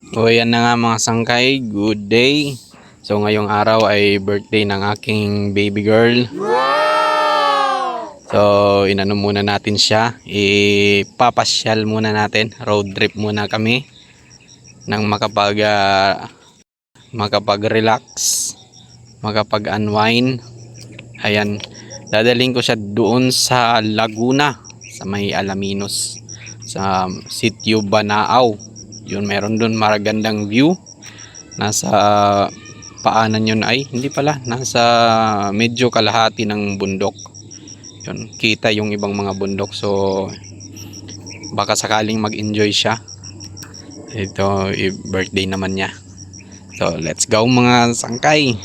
O yan na nga mga sangkay, good day. So ngayong araw ay birthday ng aking baby girl. So inano muna natin siya, ipapasyal muna natin, road trip muna kami nang makapag ah, makapag-relax, makapag-unwind. Ayan, dadaling ko siya doon sa Laguna, sa may Alaminos, sa Sitio Banaaw. Yun, meron doon maragandang view. Nasa paanan yun ay, hindi pala, nasa medyo kalahati ng bundok. Yun, kita yung ibang mga bundok. So, baka sakaling mag-enjoy siya. Ito, birthday naman niya. So, let's go mga sangkay.